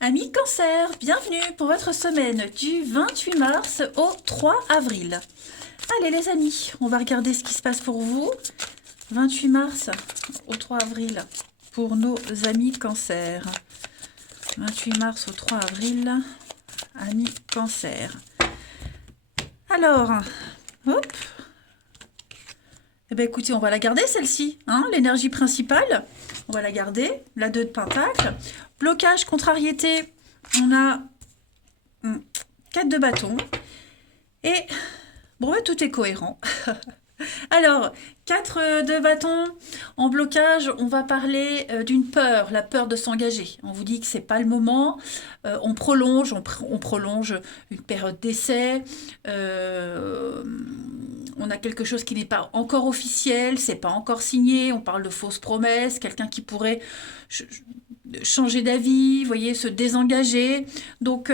Amis Cancer, bienvenue pour votre semaine du 28 mars au 3 avril. Allez les amis, on va regarder ce qui se passe pour vous. 28 mars au 3 avril pour nos amis Cancer. 28 mars au 3 avril, amis Cancer. Alors, hop. Eh bien écoutez, on va la garder celle-ci, hein, l'énergie principale. On va la garder, la 2 de Pentacle. Blocage, contrariété, on a 4 de bâton. Et bon, tout est cohérent. Alors, 4 de bâton en blocage, on va parler d'une peur, la peur de s'engager. On vous dit que c'est pas le moment, on prolonge une période d'essai, on a quelque chose qui n'est pas encore officiel, c'est pas encore signé, on parle de fausses promesses, quelqu'un qui pourrait changer d'avis, vous voyez, se désengager. Donc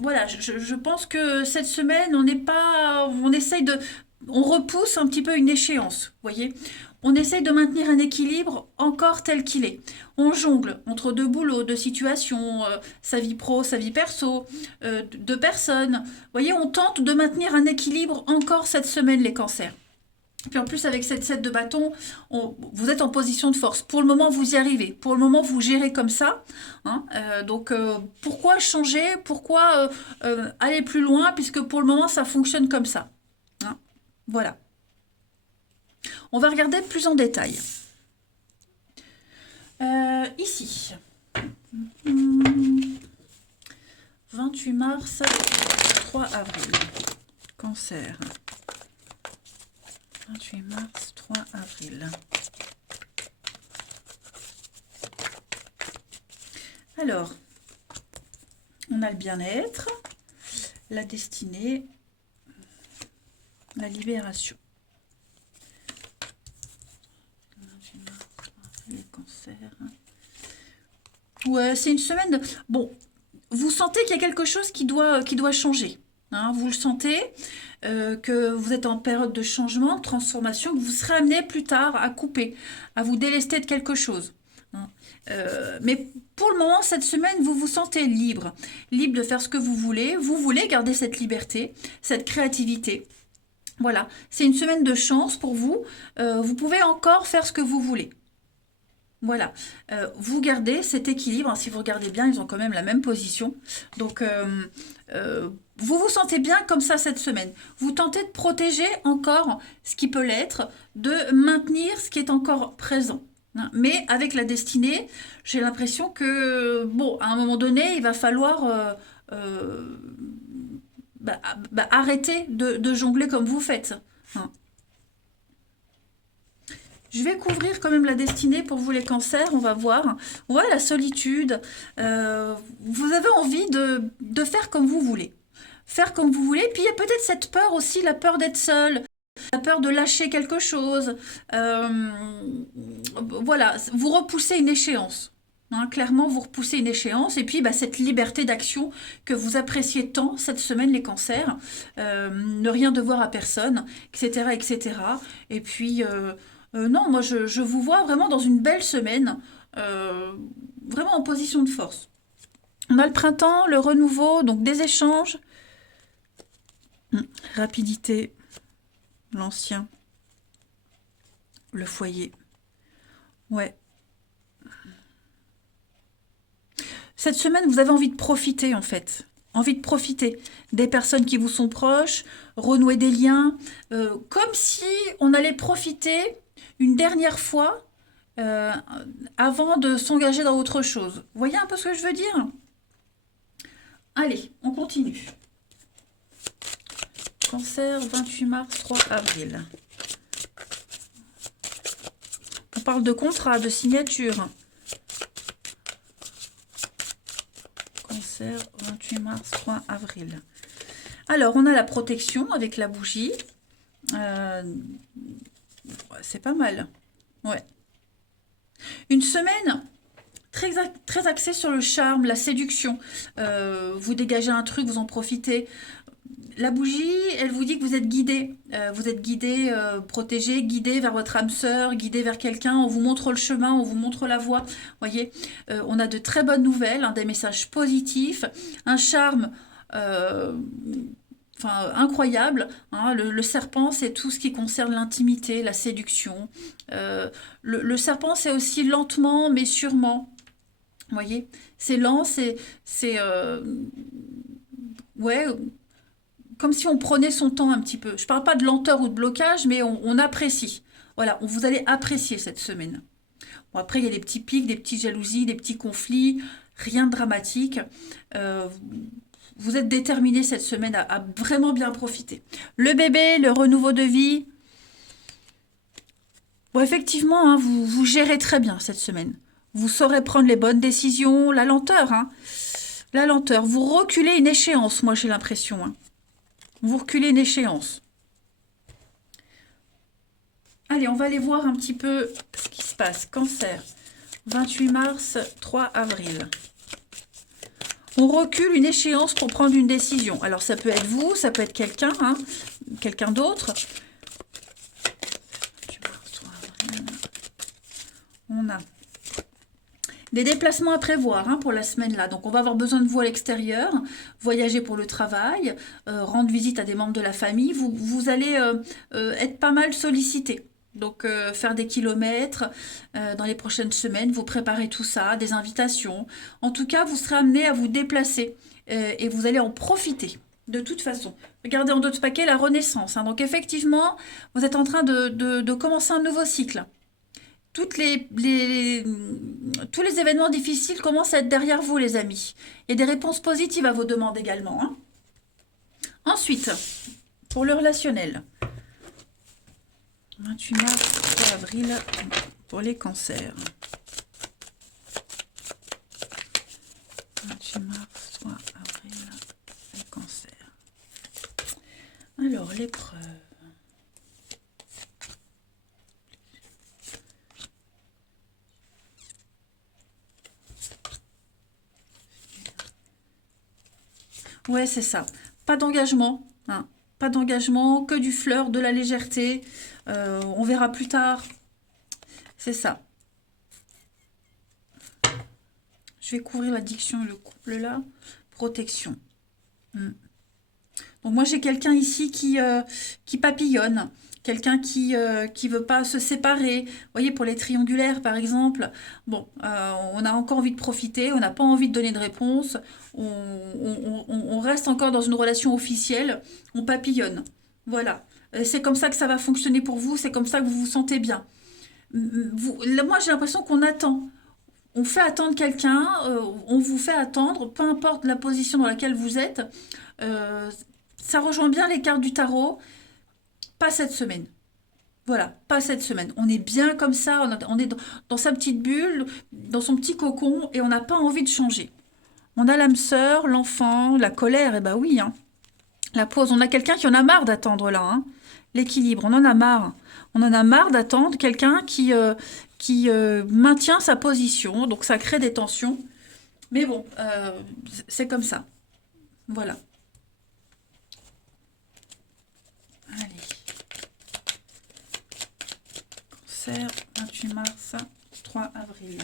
voilà, je pense que cette semaine, on repousse un petit peu une échéance, vous voyez. On essaye de maintenir un équilibre encore tel qu'il est. On jongle entre deux boulots, deux situations, sa vie pro, sa vie perso, deux personnes. Vous voyez, on tente de maintenir un équilibre encore cette semaine, les cancers. Puis en plus, avec cette 7 de bâton, vous êtes en position de force. Pour le moment, vous y arrivez. Pour le moment, vous gérez comme ça. Hein. Donc, pourquoi changer? Pourquoi aller plus loin? Puisque pour le moment, ça fonctionne comme ça. Hein. Voilà. On va regarder plus en détail. Ici. 28 mars, 3 avril. Cancer. 28 mars, 3 avril. Alors, on a le bien-être, la destinée, la libération. 28 mars, 3 avril, cancer. Ouais, c'est une semaine de... Bon, vous sentez qu'il y a quelque chose qui doit changer. Hein, vous le sentez, que vous êtes en période de changement, de transformation, que vous serez amené plus tard à couper, à vous délester de quelque chose. Hein. Mais pour le moment, cette semaine, vous vous sentez libre, libre de faire ce que vous voulez garder cette liberté, cette créativité. Voilà, c'est une semaine de chance pour vous, vous pouvez encore faire ce que vous voulez. Voilà, vous gardez cet équilibre, si vous regardez bien, ils ont quand même la même position. Donc, vous vous sentez bien comme ça cette semaine. Vous tentez de protéger encore ce qui peut l'être, de maintenir ce qui est encore présent. Hein. Mais avec la destinée, j'ai l'impression que, bon, à un moment donné, il va falloir arrêter de jongler comme vous faites. Hein. Je vais couvrir quand même la destinée pour vous les cancers, on va voir. On voit la solitude. Vous avez envie de faire comme vous voulez. Faire comme vous voulez. Puis il y a peut-être cette peur aussi, la peur d'être seul, la peur de lâcher quelque chose. Voilà, vous repoussez une échéance. Hein, clairement, vous repoussez une échéance. Et puis, cette liberté d'action que vous appréciez tant cette semaine, les cancers. Ne rien devoir à personne, etc., etc. Et puis... non, moi je vous vois vraiment dans une belle semaine, euh, vraiment en position de force. On a le printemps, le renouveau, donc des échanges, rapidité, l'ancien, le foyer. Ouais. Cette semaine, vous avez envie de profiter en fait. Envie de profiter des personnes qui vous sont proches, renouer des liens, comme si on allait profiter une dernière fois euh, avant de s'engager dans autre chose. Vous voyez un peu ce que je veux dire? Allez, on continue. Cancer, 28 mars, 3 avril. On parle de contrat, de signature. Cancer, 28 mars, 3 avril. Alors, on a la protection avec la bougie. C'est pas mal. Ouais. Une semaine très axée sur le charme, la séduction. Vous dégagez un truc, vous en profitez. La bougie, elle vous dit que vous êtes guidé, protégé, guidé vers votre âme sœur, guidé vers quelqu'un, on vous montre le chemin, on vous montre la voie. Voyez, on a de très bonnes nouvelles, hein, des messages positifs, un charme euh, enfin, incroyable. Hein. Le serpent, c'est tout ce qui concerne l'intimité, la séduction. Le serpent, c'est aussi lentement, mais sûrement. Vous voyez, c'est lent, c'est ouais, comme si on prenait son temps un petit peu. Je ne parle pas de lenteur ou de blocage, mais on apprécie. Voilà, vous allez apprécier cette semaine. Bon, après, il y a des petits pics, des petites jalousies, des petits conflits, rien de dramatique. Euh, vous êtes déterminé cette semaine à vraiment bien profiter. Le bébé, le renouveau de vie. Bon, effectivement, hein, vous gérez très bien cette semaine. Vous saurez prendre les bonnes décisions, la lenteur, hein. La lenteur. Vous reculez une échéance, moi j'ai l'impression. Hein. Vous reculez une échéance. Allez, on va aller voir un petit peu ce qui se passe. Cancer, 28 mars, 3 avril. On recule une échéance pour prendre une décision. Alors, ça peut être vous, ça peut être quelqu'un, hein, quelqu'un d'autre. On a des déplacements à prévoir hein, pour la semaine là. Donc, on va avoir besoin de vous à l'extérieur, voyager pour le travail, rendre visite à des membres de la famille. Vous allez être pas mal sollicité. Donc, faire des kilomètres dans les prochaines semaines, vous préparez tout ça, des invitations. En tout cas, vous serez amené à vous déplacer et vous allez en profiter. De toute façon, regardez en d'autres paquets la renaissance. Hein. Donc, effectivement, vous êtes en train de commencer un nouveau cycle. Tous les événements difficiles commencent à être derrière vous, les amis. Il y a des réponses positives à vos demandes également. Hein. Ensuite, pour le relationnel. 28 mars, 3 avril pour les cancers. 28 mars, 3 avril, les cancers. Alors, l'épreuve. Ouais, c'est ça. Pas d'engagement. Hein. Pas d'engagement, que du fleur, de la légèreté. On verra plus tard. C'est ça. Je vais couvrir l'addiction et le couple là. Protection. Donc moi j'ai quelqu'un ici qui papillonne. Quelqu'un qui veut pas se séparer. Vous voyez, pour les triangulaires, par exemple, bon, on a encore envie de profiter, on n'a pas envie de donner de réponse, on reste encore dans une relation officielle, on papillonne. Voilà. C'est comme ça que ça va fonctionner pour vous, c'est comme ça que vous vous sentez bien. Là, moi, j'ai l'impression qu'on attend. On fait attendre quelqu'un, on vous fait attendre, peu importe la position dans laquelle vous êtes. Euh, Ça rejoint bien les cartes du tarot. Pas cette semaine. Voilà, pas cette semaine. On est bien comme ça, on est dans sa petite bulle, dans son petit cocon, et on n'a pas envie de changer. On a l'âme sœur, l'enfant, la colère, et ben oui, hein. La pause. On a quelqu'un qui en a marre d'attendre là, hein. L'équilibre, on en a marre. On en a marre d'attendre quelqu'un qui maintient sa position, donc ça crée des tensions. Mais bon, c'est comme ça. Voilà. Allez. Cancer, 28 mars, 3 avril.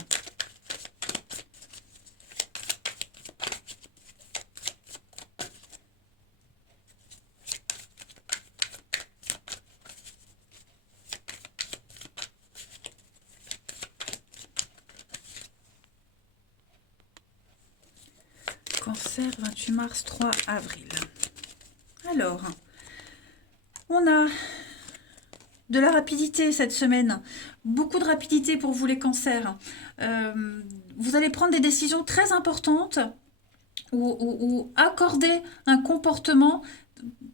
Cancer, 28 mars, 3 avril. Alors, on a de la rapidité cette semaine. Beaucoup de rapidité pour vous les cancers. Vous allez prendre des décisions très importantes ou accorder un comportement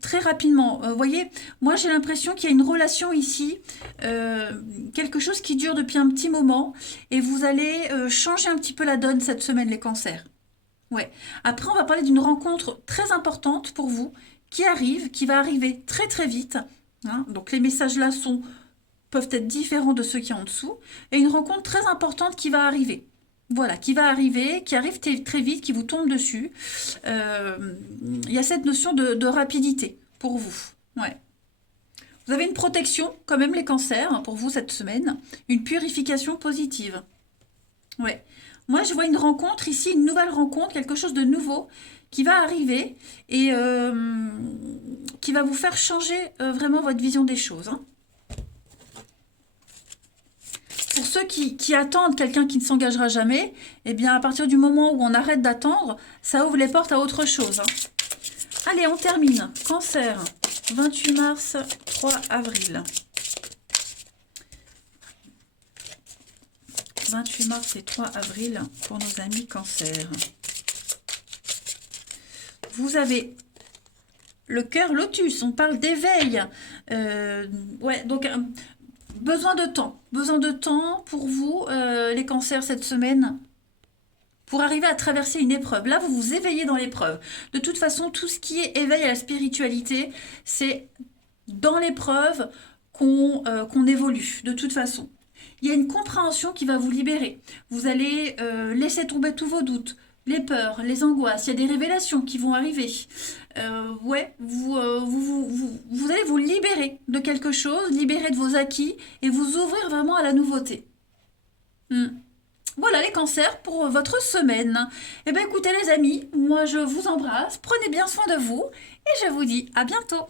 très rapidement. Vous voyez, moi j'ai l'impression qu'il y a une relation ici, quelque chose qui dure depuis un petit moment et vous allez changer un petit peu la donne cette semaine les cancers. Ouais. Après, on va parler d'une rencontre très importante pour vous qui arrive, qui va arriver très très vite. Hein. Donc les messages là peuvent être différents de ceux qui y a en dessous. Et une rencontre très importante qui va arriver. Voilà, qui va arriver, qui arrive très vite, qui vous tombe dessus. Il y a cette notion de rapidité pour vous. Ouais. Vous avez une protection, quand même, les cancers, hein, pour vous cette semaine. Une purification positive. Ouais. Moi, je vois une rencontre ici, une nouvelle rencontre, quelque chose de nouveau qui va arriver et qui va vous faire changer vraiment votre vision des choses, hein. Pour ceux qui attendent quelqu'un qui ne s'engagera jamais, eh bien, à partir du moment où on arrête d'attendre, ça ouvre les portes à autre chose, hein. Allez, on termine. Cancer, 28 mars, 3 avril. 28 mars et 3 avril pour nos amis Cancer. Vous avez le cœur lotus, on parle d'éveil. Ouais, donc besoin de temps pour vous, les cancers, cette semaine, pour arriver à traverser une épreuve. Là, vous vous éveillez dans l'épreuve. De toute façon, tout ce qui est éveil à la spiritualité, c'est dans l'épreuve qu'on évolue, de toute façon. Il y a une compréhension qui va vous libérer. Vous allez laisser tomber tous vos doutes, les peurs, les angoisses. Il y a des révélations qui vont arriver. Ouais, vous allez vous libérer de quelque chose, libérer de vos acquis et vous ouvrir vraiment à la nouveauté. Hmm. Voilà les cancers pour votre semaine. Eh bien écoutez les amis, moi je vous embrasse, prenez bien soin de vous et je vous dis à bientôt.